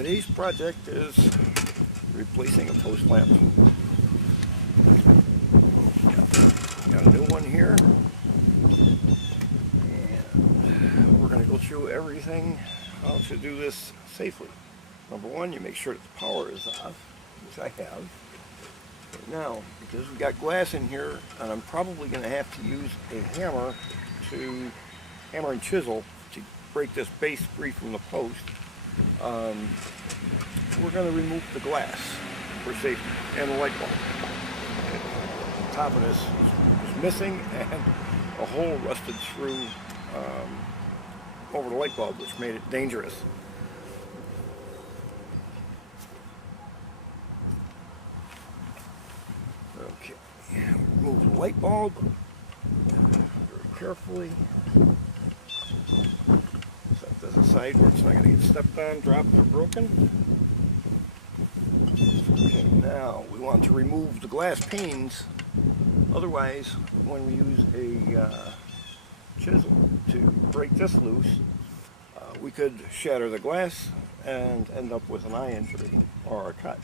Today's project is replacing a post lamp. Got a new one here, and we're going to go through everything, how to do this safely. Number one, you make sure that the power is off, which I have. But now, because we've got glass in here, and I'm probably going to have to use a hammer and chisel to break this base free from the post. We're going to remove the glass for safety and the light bulb. The top of this is missing, and a hole rusted through over the light bulb, which made it dangerous. Okay, remove the light bulb very carefully. Set this aside where it's not going to get stepped on, dropped, or broken. Okay, now we want to remove the glass panes. Otherwise, when we use a chisel to break this loose, we could shatter the glass and end up with an eye injury or a cut.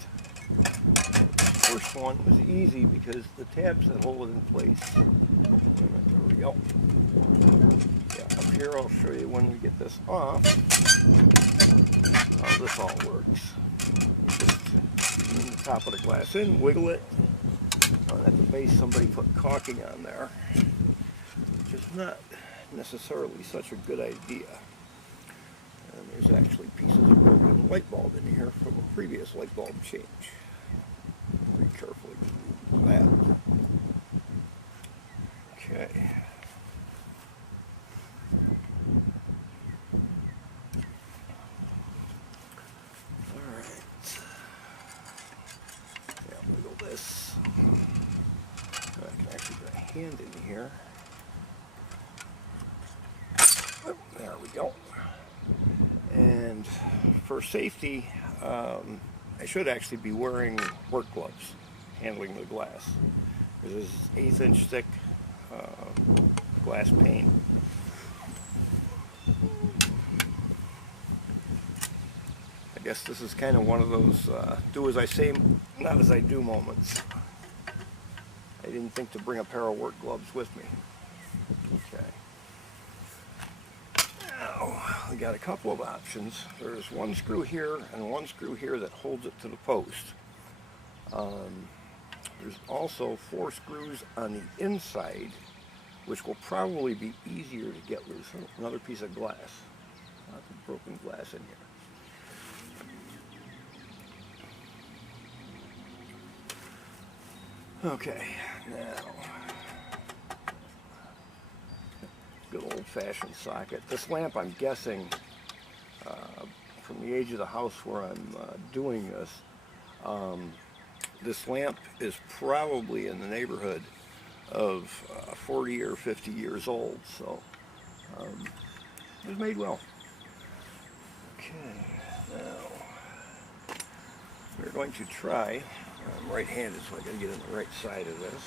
The first one was easy because the tabs that hold it in place. There we go. Yeah, up here I'll show you when we get this off how this all works. Just lean the top of the glass in, wiggle it. At the base somebody put caulking on there, which is not necessarily such a good idea. And there's actually pieces of broken light bulb in here from a previous light bulb change. Very carefully remove that. Okay. Alright. Yeah, wiggle this. I can actually get a hand in here. Oh, there we go. And for safety, I should actually be wearing work gloves handling the glass. This is 1/8 inch thick glass pane. I guess this is kind of one of those do as I say, not as I do moments. I didn't think to bring a pair of work gloves with me. Okay. Now, we got a couple of options. There's one screw here and one screw here that holds it to the post. There's also 4 screws on the inside, which will probably be easier to get loose. Another piece of glass. Lots of broken glass in here. Okay, now, good old-fashioned socket. This lamp, I'm guessing, from the age of the house where I'm doing this, this lamp is probably in the neighborhood of 40 or 50 years old, so it was made well. Okay, now, we're going to try. I'm right-handed, so I got to get on the right side of this.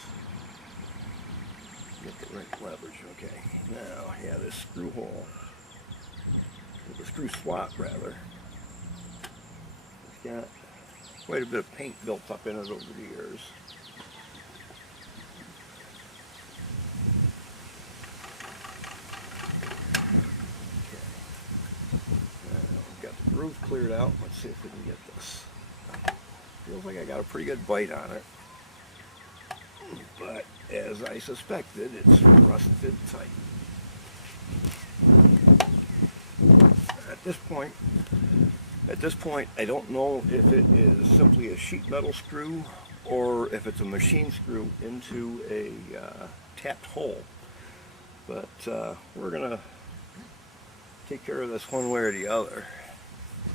Get the right leverage. Okay. Now, yeah, this screw hole, the screw slot rather, it's got quite a bit of paint built up in it over the years. Okay. Now, we've got the groove cleared out. Let's see if we can get this. Feels like I got a pretty good bite on it, but as I suspected, it's rusted tight. At this point, I don't know if it is simply a sheet metal screw or if it's a machine screw into a tapped hole. But we're gonna take care of this one way or the other.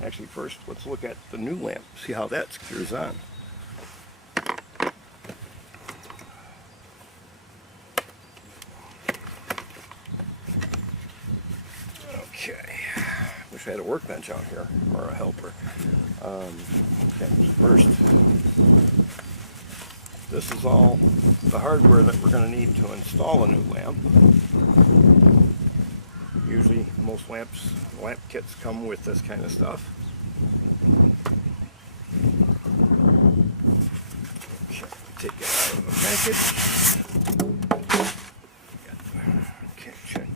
Actually, first, let's look at the new lamp, see how that screws on. Okay, wish I had a workbench out here, or a helper. Okay, first, this is all the hardware that we're going to need to install a new lamp. Usually most lamp kits come with this kind of stuff. package. Okay, check.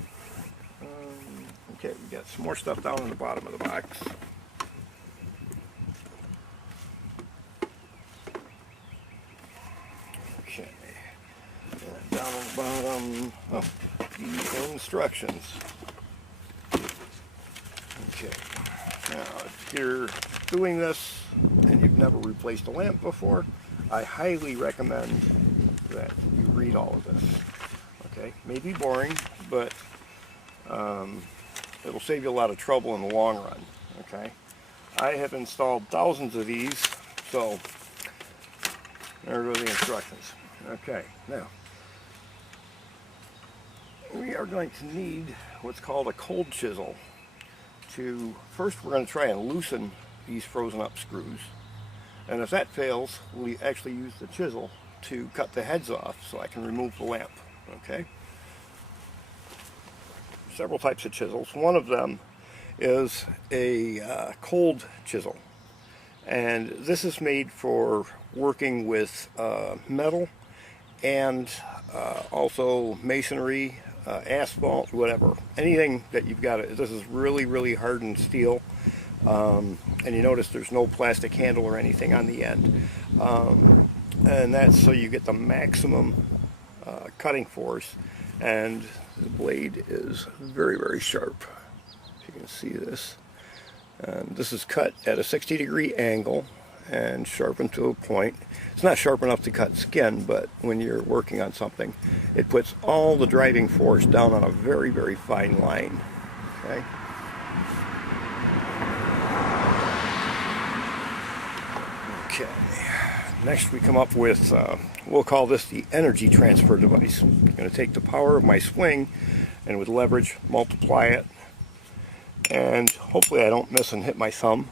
Okay, we got some more stuff down in the bottom of the box. Okay, and down on the bottom, oh, the instructions. Okay, now if you're doing this and you've never replaced a lamp before, I highly recommend that you read all of this. Okay, may be boring, but it'll save you a lot of trouble in the long run. Okay, I have installed thousands of these, so there go the instructions. Okay, now we are going to need what's called a cold chisel. First we're going to try and loosen these frozen up screws, and if that fails, we actually use the chisel to cut the heads off so I can remove the lamp. Okay, several types of chisels. One of them is a cold chisel, and this is made for working with metal and also masonry, asphalt, whatever, anything that you've got. This is really hardened steel, and you notice there's no plastic handle or anything on the end, and that's so you get the maximum cutting force, and the blade is very sharp. If you can see this, and this is cut at a 60-degree angle and sharpened to a point. It's not sharp enough to cut skin, but when you're working on something, it puts all the driving force down on a very fine line. Okay. Okay. Next we come up with, we'll call this the energy transfer device. I'm going to take the power of my swing and with leverage multiply it, and hopefully I don't miss and hit my thumb.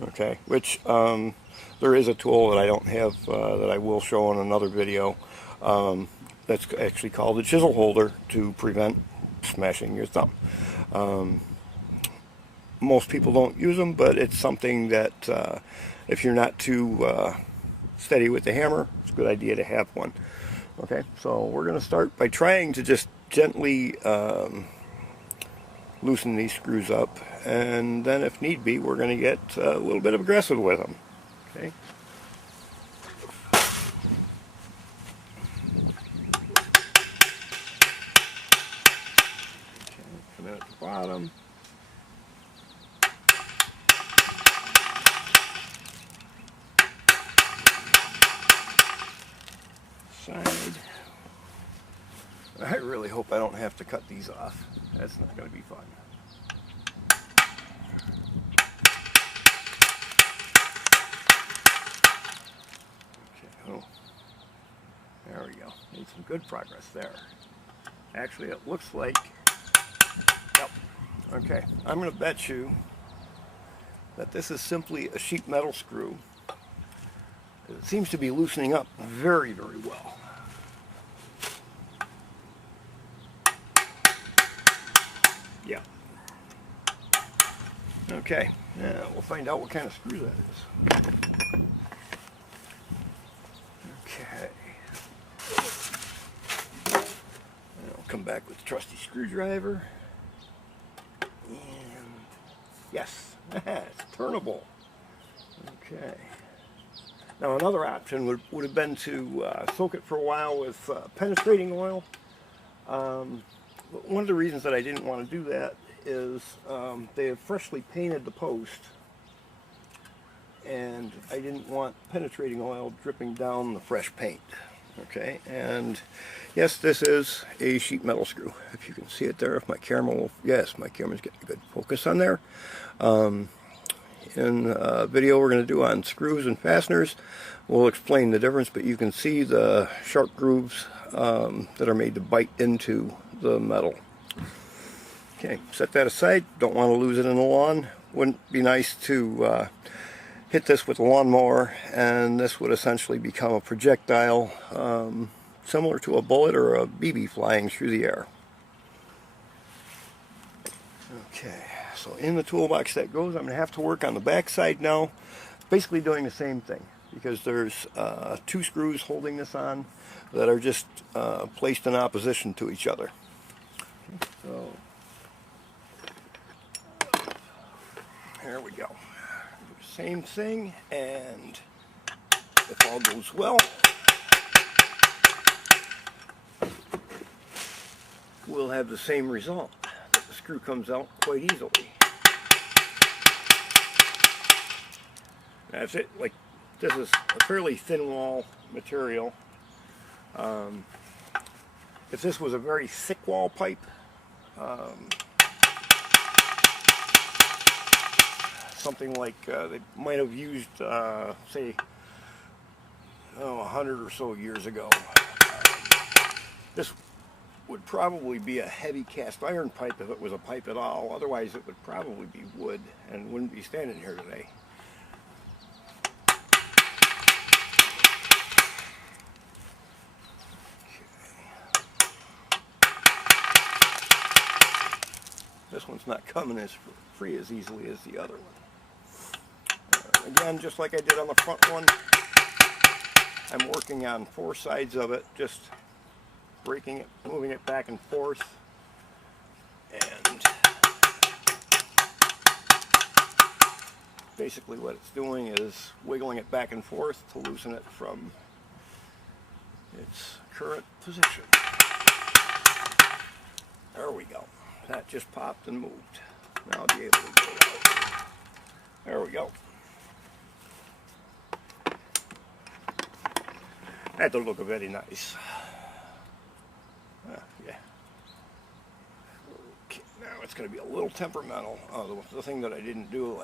Okay, which there is a tool that I don't have that I will show in another video that's actually called the Chisel Holder to prevent smashing your thumb. Most people don't use them, but it's something that if you're not too steady with the hammer, it's a good idea to have one. Okay, so we're going to start by trying to just gently loosen these screws up, and then if need be, we're going to get a little bit aggressive with them. Okay. Come in at the bottom. Side. I really hope I don't have to cut these off. That's not going to be fun. Okay, oh, there we go. Made some good progress there. Actually, it looks like, yep. Okay, I'm going to bet you that this is simply a sheet metal screw. It seems to be loosening up very well. Yeah. Okay, now we'll find out what kind of screw that is. Okay. And I'll come back with the trusty screwdriver. And yes, it's turnable. Okay. Now another option would have been to soak it for a while with penetrating oil. One of the reasons that I didn't want to do that is they have freshly painted the post, and I didn't want penetrating oil dripping down the fresh paint. Okay, and yes, this is a sheet metal screw. If you can see it there, if my camera will, yes, my camera's getting a good focus on there. In a video we're going to do on screws and fasteners, we'll explain the difference, but you can see the sharp grooves that are made to bite into the metal. Okay, set that aside. Don't want to lose it in the lawn. Wouldn't be nice to hit this with a lawnmower, and this would essentially become a projectile similar to a bullet or a BB flying through the air. Okay, so in the toolbox that goes, I'm going to have to work on the back side now, basically doing the same thing. because there's 2 screws holding this on that are just placed in opposition to each other. So here we go. Same thing, and if all goes well, we'll have the same result. The screw comes out quite easily. That's it. Like, this is a fairly thin wall material. If this was a very thick wall pipe, something like they might have used, say, 100 or so years ago, this would probably be a heavy cast iron pipe if it was a pipe at all. Otherwise, it would probably be wood and wouldn't be standing here today. This one's not coming as free as easily as the other one. Again, just like I did on the front one, I'm working on 4 sides of it, just breaking it, moving it back and forth, and basically what it's doing is wiggling it back and forth to loosen it from its current position. There we go. That just popped and moved. Now I'll be able to get it out. There we go. That does look very nice. Yeah. Okay, now it's going to be a little temperamental. The thing that I didn't do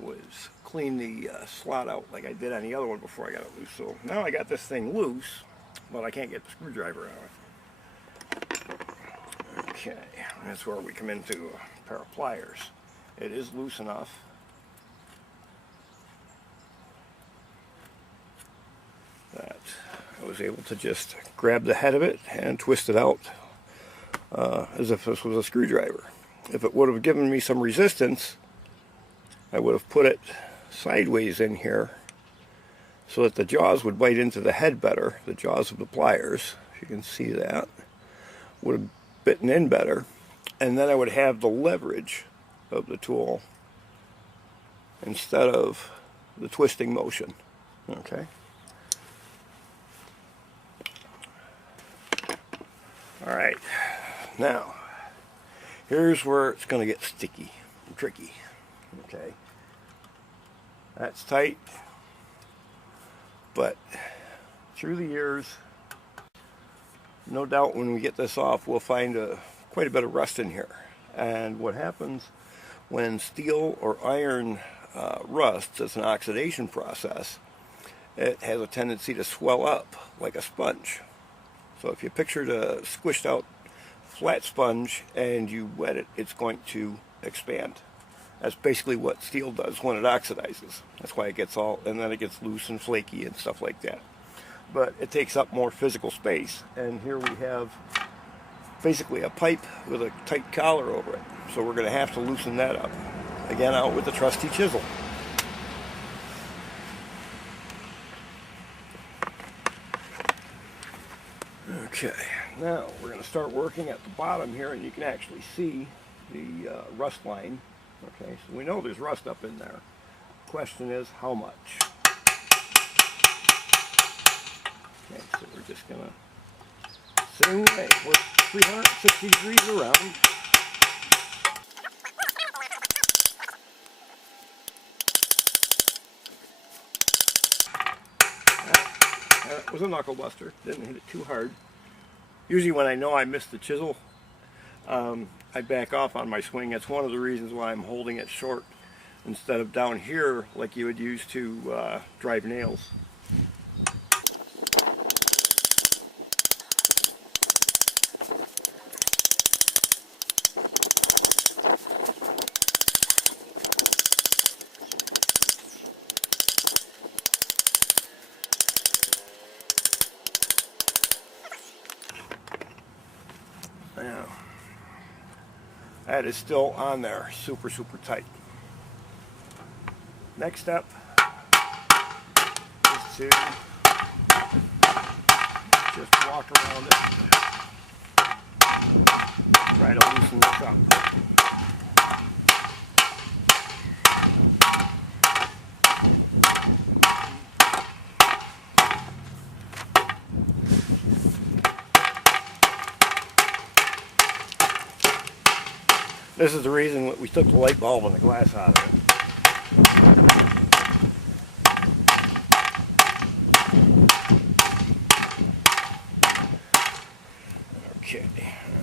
was clean the slot out like I did on the other one before I got it loose. So now I got this thing loose, but I can't get the screwdriver out of it. Okay, that's where we come into a pair of pliers. It is loose enough. That I was able to just grab the head of it and twist it out as if this was a screwdriver. If it would have given me some resistance, I would have put it sideways in here so that the jaws would bite into the head better. The jaws of the pliers, if you can see that, would have bitten in better, and then I would have the leverage of the tool instead of the twisting motion. Okay. All right. Now, here's where it's going to get sticky and tricky. Okay. That's tight, but through the years, no doubt when we get this off, we'll find quite a bit of rust in here. And what happens when steel or iron rusts, it's an oxidation process. It has a tendency to swell up like a sponge. So if you pictured a squished out flat sponge and you wet it, it's going to expand. That's basically what steel does when it oxidizes. That's why it gets all, and then it gets loose and flaky and stuff like that. But it takes up more physical space, and here we have basically a pipe with a tight collar over it. So we're going to have to loosen that up. Again, out with the trusty chisel. Okay, now we're going to start working at the bottom here, and you can actually see the rust line. Okay, so we know there's rust up in there. Question is, how much? Okay, so we're just going to, same way, we're 360 degrees around. That was a knuckle buster, didn't hit it too hard. Usually when I know I missed the chisel, I back off on my swing. That's one of the reasons why I'm holding it short instead of down here like you would use to drive nails. Now, that is still on there, super, super tight. Next step, to just walk around it, try to loosen this up. This is the reason we took the light bulb and the glass out of it. Okay,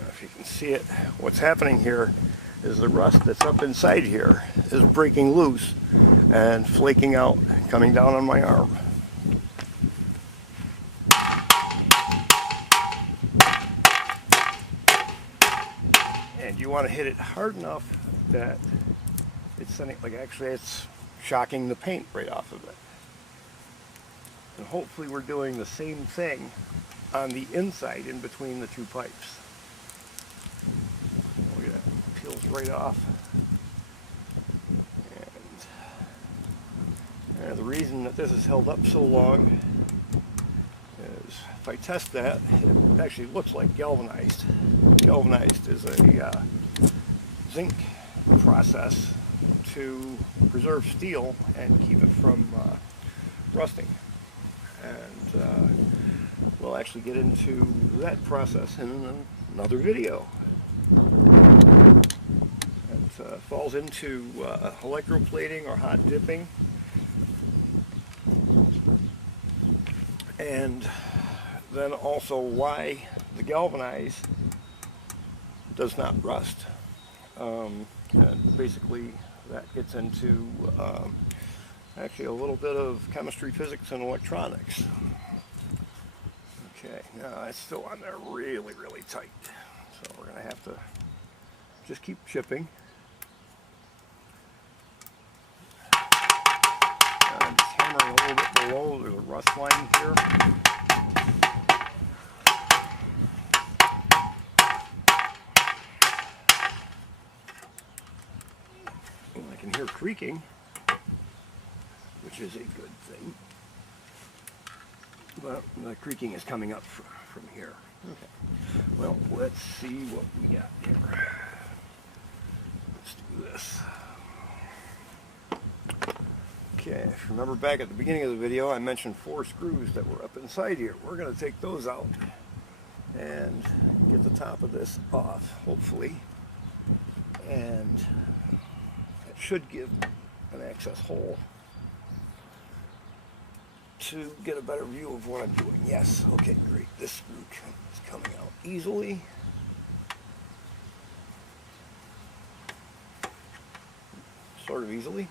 if you can see it, what's happening here is the rust that's up inside here is breaking loose and flaking out, coming down on my arm. And you want to hit it hard enough that it's sending, like actually it's shocking the paint right off of it. And hopefully we're doing the same thing on the inside in between the two pipes. Look at that, it peels right off. And the reason that this is held up so long is if I test that, it actually looks like galvanized. Galvanized is a zinc process to preserve steel and keep it from rusting. And we'll actually get into that process in another video. It falls into electroplating or hot dipping. And then also why the galvanized does not rust. And basically that gets into actually a little bit of chemistry, physics, and electronics. Okay, now it's still on there really, really tight. So we're going to have to just keep chipping. And just hammering a little bit below. There's a rust line here. I can hear creaking, which is a good thing. But the creaking is coming up from here. Okay. Well, let's see what we got here. Let's do this. Okay, if you remember back at the beginning of the video, I mentioned 4 screws that were up inside here. We're going to take those out and get the top of this off, hopefully. And it should give an access hole to get a better view of what I'm doing. Yes, okay, great. This screw is coming out easily. Sort of easily.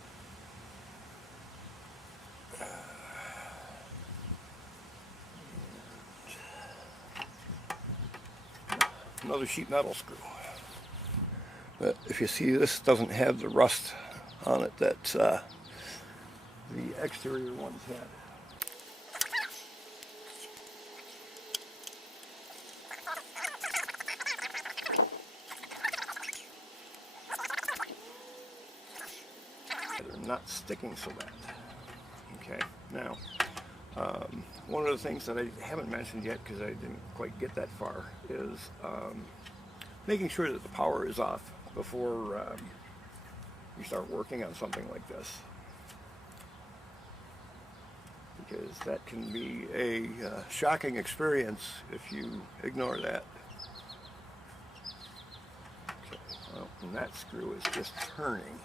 Another sheet metal screw. But if you see, this doesn't have the rust on it that the exterior ones had. They're not sticking so bad. Okay, now one of the things that I haven't mentioned yet because I didn't quite get that far is making sure that the power is off before you start working on something like this, because that can be a shocking experience if you ignore that. Okay, well, and that screw is just turning.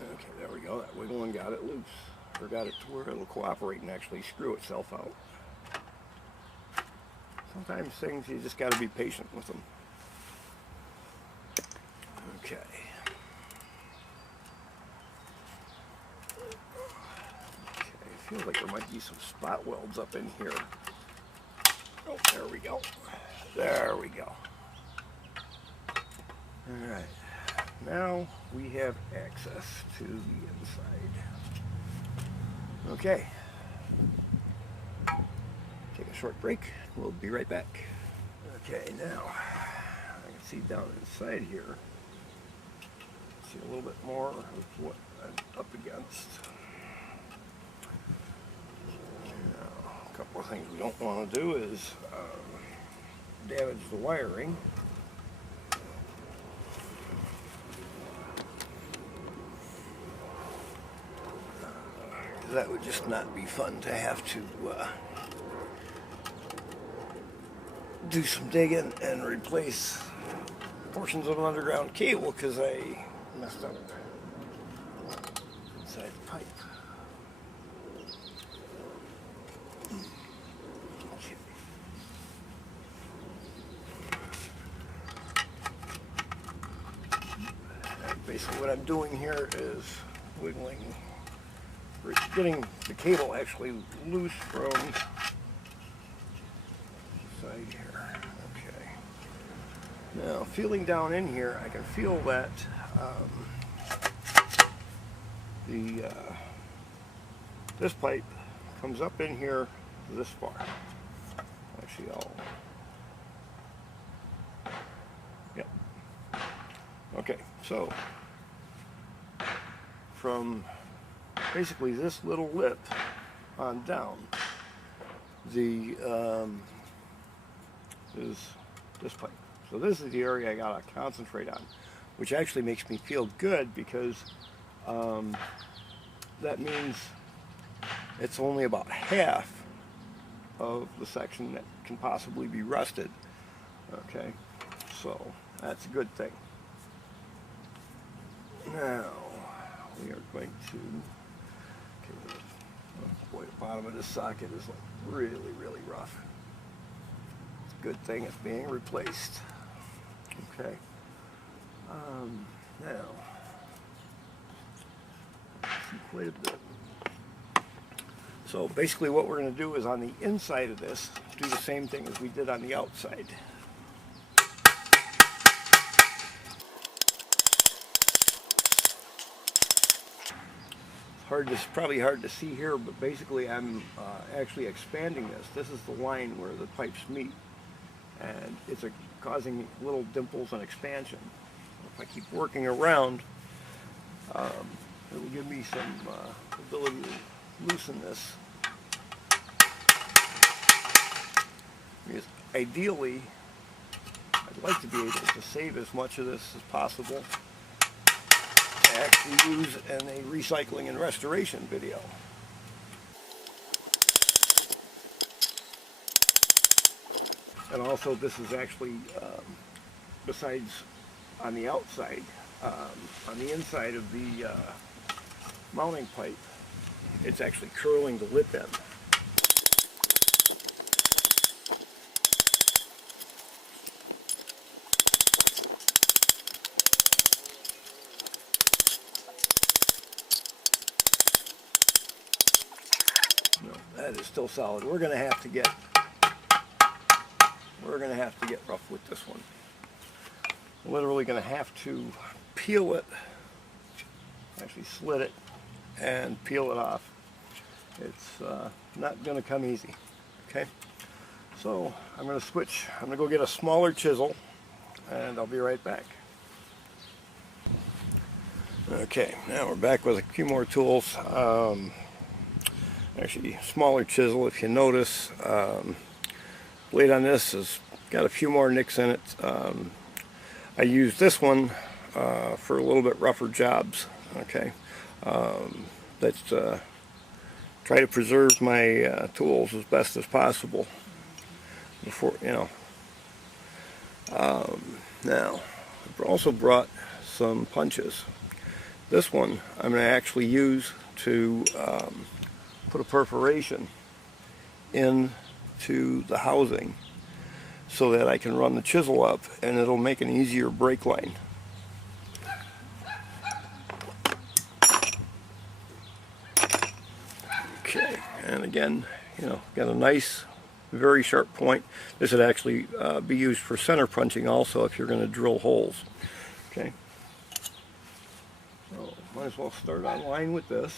Okay, there we go. That wiggle one got it loose, or got it to where it'll cooperate and actually screw itself out. Sometimes things, you just got to be patient with them. Okay. Okay, it feels like there might be some spot welds up in here. Oh, there we go. There we go. Alright, now we have access to the inside. Okay, take a short break, we'll be right back. Okay, now I can see down inside here, see a little bit more of what I'm up against. Now, a couple of things we don't want to do is damage the wiring. That would just not be fun to have to do some digging and replace portions of an underground cable because I messed up inside the pipe. Okay. And basically what I'm doing here is wiggling, getting the cable actually loose from the side here. Okay. Now, feeling down in here, I can feel that this pipe comes up in here this far. Actually, yep. Okay, so from basically this little lip on down, is this pipe. So this is the area I gotta concentrate on, which actually makes me feel good because that means it's only about half of the section that can possibly be rusted. Okay, so that's a good thing. Now we are going to, boy, the bottom of this socket is like really, really rough. It's a good thing it's being replaced. Okay. Now, see quite a bit. So basically what we're going to do is on the inside of this, do the same thing as we did on the outside. It's probably hard to see here, but basically I'm actually expanding this. This is the line where the pipes meet, and it's causing little dimples and expansion. If I keep working around, it will give me some ability to loosen this. Because ideally, I'd like to be able to save as much of this as possible to actually use in a recycling and restoration video. And also this is actually, besides on the outside, on the inside of the mounting pipe, it's actually curling the lip end. No, that is still solid. We're going to have to get rough with this one. I'm literally going to have to peel it, actually slit it and peel it off. It's not going to come easy. Okay, so I'm going to switch. I'm going to go get a smaller chisel and I'll be right back. Okay, now we're back with a few more tools. Actually, smaller chisel. If you notice, blade on this has got a few more nicks in it. I use this one for a little bit rougher jobs. Okay, let's try to preserve my tools as best as possible. Before now I've also brought some punches. This one I'm going to actually use to put a perforation into the housing so that I can run the chisel up and it'll make an easier break line. Okay, and again, got a nice, very sharp point. This would actually be used for center punching also if you're going to drill holes. Okay. So might as well start on line with this.